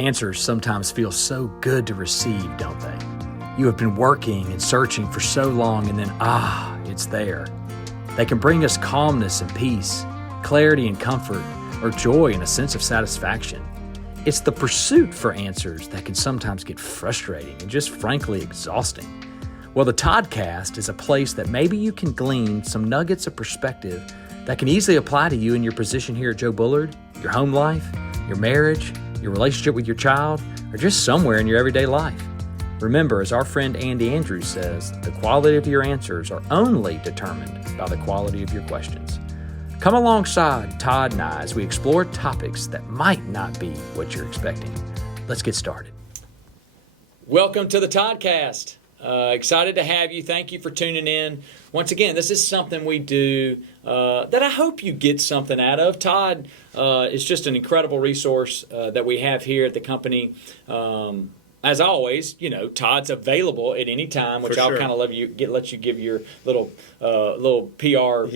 Answers sometimes feel so good to receive, don't they? You have been working and searching for so long, and then, it's there. They can bring us calmness and peace, clarity and comfort, or joy and a sense of satisfaction. It's the pursuit for answers that can sometimes get frustrating and just frankly exhausting. Well, the Toddcast is a place that maybe you can glean some nuggets of perspective that can easily apply to you in your position here at Joe Bullard, your home life, your marriage, your relationship with your child, or just somewhere in your everyday life. Remember, as our friend Andy Andrews says, the quality of your answers are only determined by the quality of your questions. Come alongside Todd and I as we explore topics that might not be what you're expecting. Let's get started. Welcome to the Toddcast. Excited to have you. Thank you for tuning in. Once again, this is something we do that I hope you get something out of. Todd is just an incredible resource that we have here at the company. As always, Todd's available at any time, which I'll kind of let you give your little PR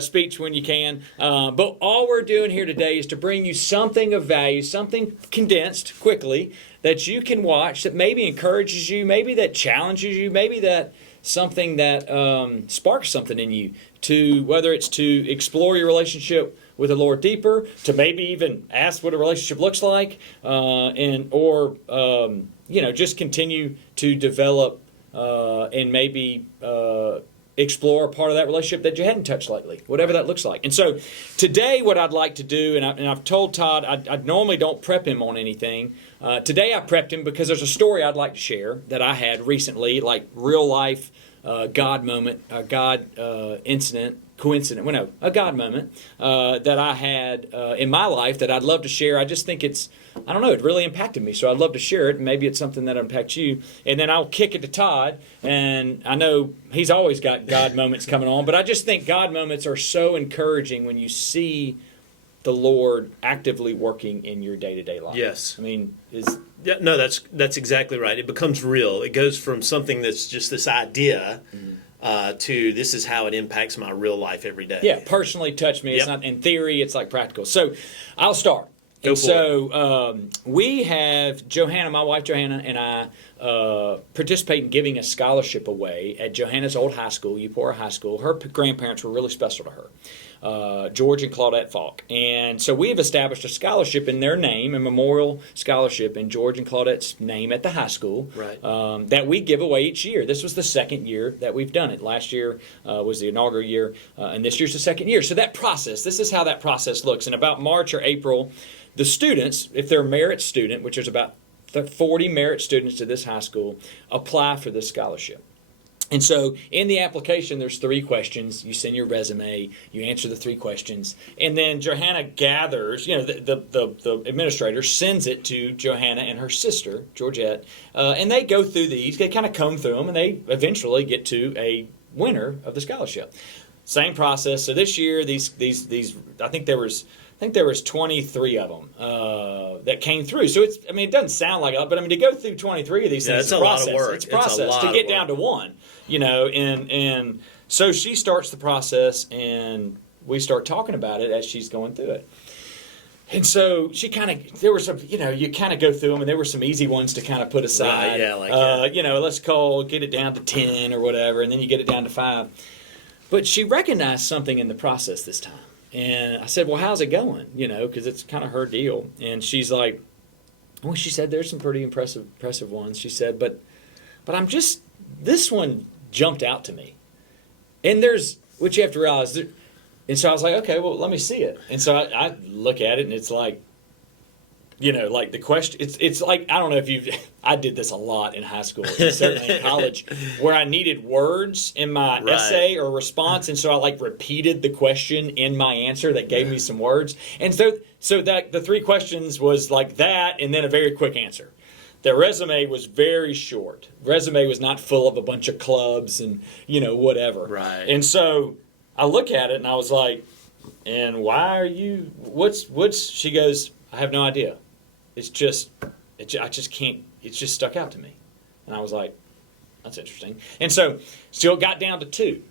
speech when you can. But all we're doing here today is to bring you something of value, something condensed quickly that you can watch that maybe encourages you, maybe that challenges you, maybe that something that sparks something in you to whether it's to explore your relationship with the Lord deeper, to maybe even ask what a relationship looks like, or just continue to develop and maybe explore a part of that relationship that you hadn't touched lately, whatever that looks like. And so today what I'd like to do, and I've told Todd I normally don't prep him on anything. Today I prepped him because there's a story I'd like to share that I had recently, like real life God moment, God incident, coincident, a God moment that I had in my life that I'd love to share. I just think it really impacted me, so I'd love to share it. Maybe it's something that impacts you, and then I'll kick it to Todd. And I know he's always got God moments coming on, but I just think God moments are so encouraging when you see the Lord actively working in your day-to-day life. Yes. That's exactly right. It becomes real. It goes from something that's just this idea to this is how it impacts my real life every day. Yeah, personally touched me. Yep. It's not in theory, it's like practical. So I'll start. We have Johanna, my wife Johanna, and I participate in giving a scholarship away at Johanna's old high school, Eupora High School. Her grandparents were really special to her, George and Claudette Falk. And so we have established a scholarship in their name, a memorial scholarship in George and Claudette's name at the high school, right. That we give away each year. This was the second year that we've done it. Last year was the inaugural year, and this year's the second year. So that process, this is how that process looks. In about March or April, the students, if they're a merit student, which there's about 40 merit students to this high school, apply for this scholarship. And so in the application, there's 3 questions. You send your resume, you answer the 3 questions, and then Johanna gathers, the administrator sends it to Johanna and her sister, Georgette, and they go through these, they kind of comb through them, and they eventually get to a winner of the scholarship. Same process. So this year, these I think there was 23 of them that came through. So it doesn't sound like a lot, but to go through 23 of these things, it's a lot of work. It's a process to get down to one, and so she starts the process, and we start talking about it as she's going through it. And so there were some, you kind of go through them, and there were some easy ones to kind of put aside. Right, yeah, let's get it down to 10 or whatever, and then you get it down to 5. But she recognized something in the process this time. And I said, well, how's it going? Because it's kind of her deal. And she's like, well, she said, there's some pretty impressive ones. She said, but this one jumped out to me. And what you have to realize. And so I was like, okay, well, let me see it. And so I look at it, and it's like, like the question, it's like, I don't know if I did this a lot in high school, and certainly in college, where I needed words in my essay or response, and so I repeated the question in my answer that gave me some words. And so that the 3 questions was like that, and then a very quick answer. The resume was very short. Resume was not full of a bunch of clubs and, whatever. Right. And so I look at it, and I was like, and why are you, she goes, I have no idea. I just can't, it's just stuck out to me. And I was like, that's interesting. And so still got down to 2.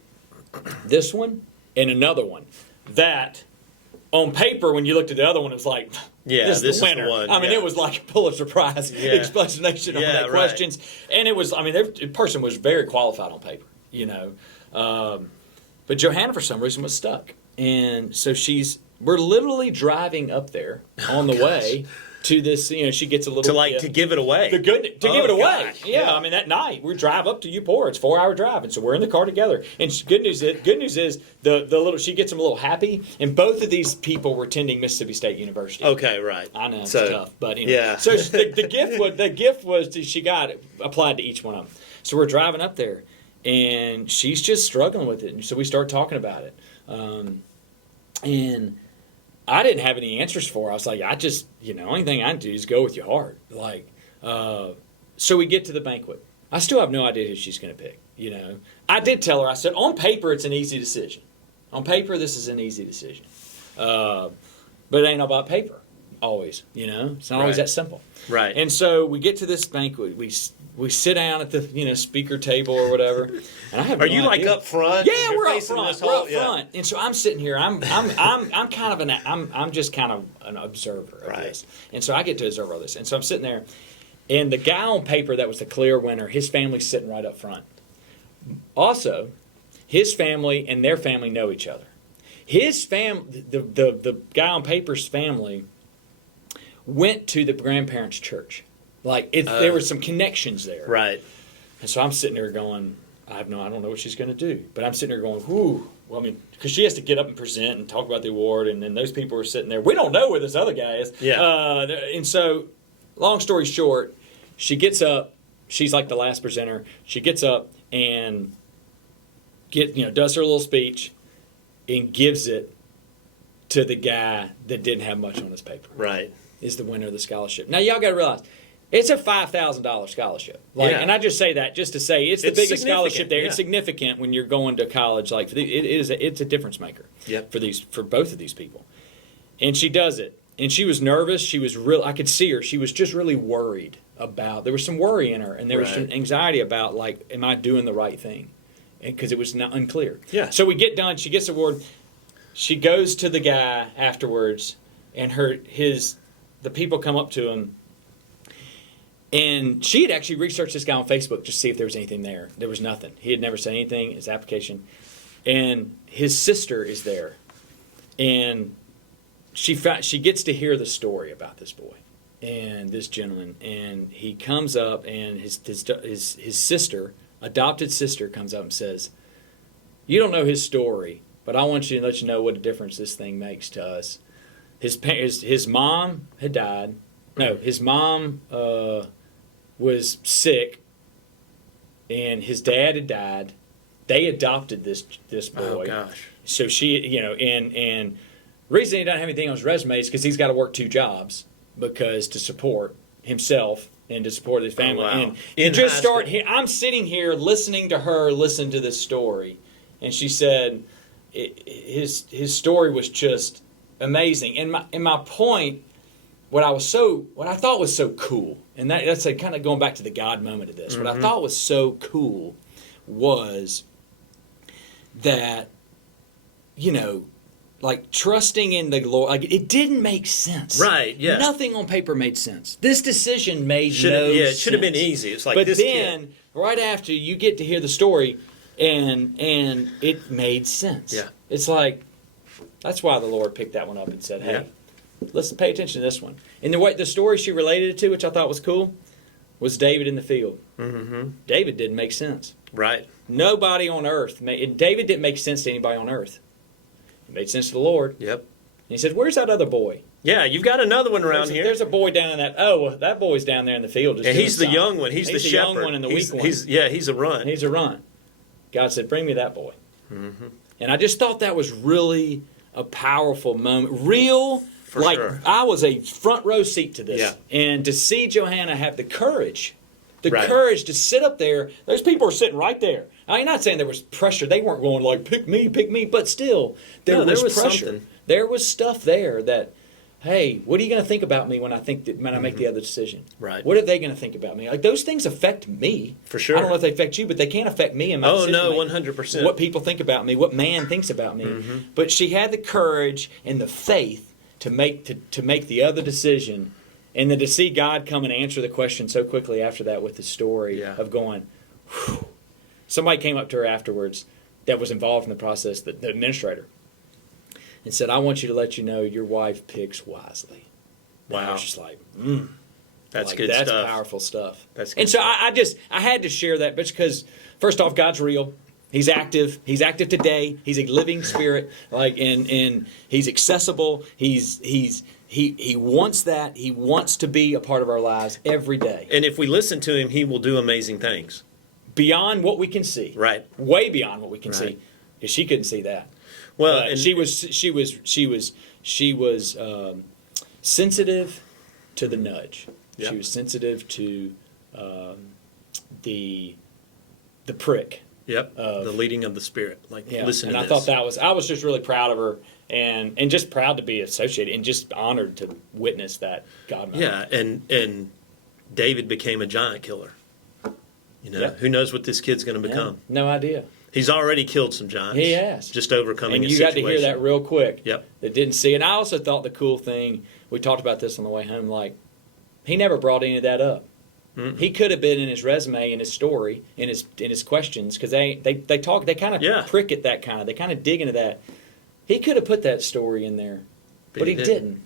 This one and another one that on paper, when you looked at the other one, it was like, Yeah, this this is the is the winner. one, I mean, yeah. it was like a Pulitzer Prize explanation on Yeah, that right. questions. And it was, I mean, the person was very qualified on paper, you know. But Johanna, for some reason, was stuck. And so we're literally driving up there on the way to this, you know, she gets a little... To give it away. To give it away. Gosh, Yeah, I mean, that night, we drive up to Upor. It's a 4-hour drive. And so we're in the car together. And good news is the little, she gets them a little happy. And both of these people were attending Mississippi State University. Okay, right. I know, it's So, tough. But anyway. yeah. So the gift was she got applied to each one of them. So we're driving up there. And she's just struggling with it. And so we start talking about it. And I didn't have any answers for her. I was like, only thing I can do is go with your heart. Like, so we get to the banquet. I still have no idea who she's going to pick, you know. I did tell her, I said, on paper, it's an easy decision. On paper, this is an easy decision. But it ain't about paper, always, you know. It's not always that simple. Right. And so we get to this banquet. We sit down at the speaker table or whatever. And I have Are no you idea. like up front? Yeah, You're we're up facing front. this We're whole- up front. And so I'm sitting here. I'm just kind of an observer of Right. this. And so I get to observe all this. And so I'm sitting there, and the guy on paper that was the clear winner, his family's sitting right up front. Also, his family and their family know each other. His family, the guy on paper's family, went to the grandparents' church. Like there were some connections there. Right. And so I'm sitting there going, I don't know what she's going to do. But I'm sitting there going, whoo. Well, I mean, because she has to get up and present and talk about the award, and then those people are sitting there. We don't know where this other guy is. Yeah. And so, long story short, she gets up. She's like the last presenter. She gets up and does her little speech and gives it to the guy that didn't have much on his paper. Right. Is the winner of the scholarship. Now, y'all got to realize, it's a $5,000 scholarship. And I just say that just to say it's the biggest scholarship there. Yeah. It's significant when you're going to college. Like it's a difference maker. Yep. For both of these people. And she does it. And she was nervous. She was I could see her. She was just really worried about. There was some worry in her, and there was some anxiety about, like, am I doing the right thing? Because it was not unclear. Yeah. So we get done. She gets the award. She goes to the guy afterwards, and the people come up to him. And she had actually researched this guy on Facebook just to see if there was anything there. There was nothing. He had never said anything, his application. And his sister is there. And she gets to hear the story about this boy and this gentleman. And he comes up, and his sister, adopted sister, comes up and says, you don't know his story, but I want you to let you know what a difference this thing makes to us. His mom had died. No, his mom was sick, and his dad had died. They adopted this boy. Oh gosh. So she, and reason he doesn't have anything on his resume is because he's got to work 2 jobs to support himself and to support his family. Oh, wow. And In just high start. school. I'm sitting here listening to her listen to this story, and she said his story was just amazing. And my point. What I thought was so cool, and that's kind of going back to the God moment of this. Mm-hmm. What I thought was so cool was that, like trusting in the Lord, like it didn't make sense. Right, yeah. Nothing on paper made sense. This decision made no sense. Yeah, it should have been easy. It's like but this then, kid. right after, you get to hear the story, and it made sense. Yeah. It's like, that's why the Lord picked that one up and said, hey. Yeah. Let's pay attention to this one. And the story she related it to, which I thought was cool, was David in the field. Mm-hmm. David didn't make sense. Right. Nobody on earth David didn't make sense to anybody on earth. It made sense to the Lord. Yep. And he said, "Where's that other boy?" Yeah, you've got another one around here. There's a boy down in that. Oh, that boy's down there in the field. And he's the young one. He's the shepherd. Young one and the weak one. He's a run. He's a run. God said, "Bring me that boy." Mm-hmm. And I just thought that was really a powerful moment. Real. For sure. I was a front row seat to this. Yeah. And to see Johanna have the courage to sit up there. Those people are sitting right there. I'm not saying there was pressure. They weren't going like, pick me, but still, there was pressure. Something. There was stuff there that, hey, what are you going to think about me when I make the other decision? Right. What are they going to think about me? Like, those things affect me. For sure. I don't know if they affect you, but they can't affect me in my decision. Oh, no, 100%. What people think about me, what man thinks about me. Mm-hmm. But she had the courage and the faith to make the other decision, and then to see God come and answer the question so quickly after that with the story of going, whew. Somebody came up to her afterwards that was involved in the process, the administrator, and said, "I want you to let you know your wife picks wisely." Wow. And I was just like, That's like, good that's stuff. powerful stuff. That's good and so stuff. I had to share that because first off, God's real. He's active. He's active today. He's a living spirit. And he's accessible. He wants that. He wants to be a part of our lives every day. And if we listen to him, he will do amazing things. Beyond what we can see. Right. Way beyond what we can see. Right. Because she couldn't see that. Well, And she was sensitive to the nudge. Yep. She was sensitive to the prick. Yep. The leading of the Spirit. Listen and to I this. thought I was just really proud of her and just proud to be associated and just honored to witness that God moment. Yeah, and David became a giant killer. Who knows what this kid's going to become? No idea. He's already killed some giants. He has. Just overcoming and a you situation. got to hear that real quick. Yep. That didn't see. And I also thought the cool thing, we talked about this on the way home, like, he never brought any of that up. Mm-mm. He could have been in his resume, in his story, in his questions, because they kind of prick at that kind of, they kind of dig into that. He could have put that story in there, but he didn't.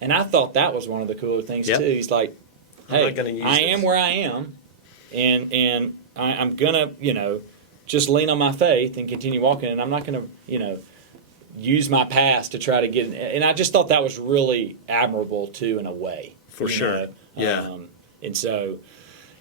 And I thought that was one of the cooler things too. He's like, "Hey, I am where I am, and I'm gonna, just lean on my faith and continue walking, and I'm not gonna, use my past to try to get." And I just thought that was really admirable too, in a way. For sure. And so,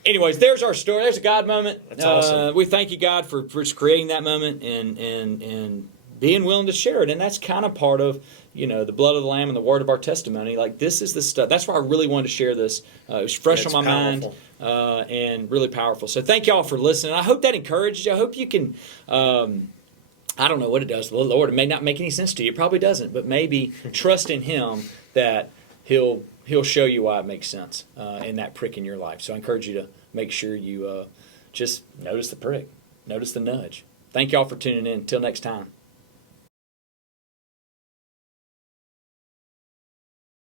anyways, there's our story. There's a God moment. That's awesome. We thank you, God, for creating that moment and being willing to share it. And that's kind of part of, the blood of the Lamb and the word of our testimony. Like, this is the stuff. That's why I really wanted to share this. It was fresh on my mind and really powerful. So thank y'all for listening. I hope that encouraged you. I hope you can, I don't know what it does. The Lord, it may not make any sense to you. It probably doesn't. But maybe trust in Him that He'll show you why it makes sense in that prick in your life. So I encourage you to make sure you just notice the prick, notice the nudge. Thank y'all for tuning in. Until next time.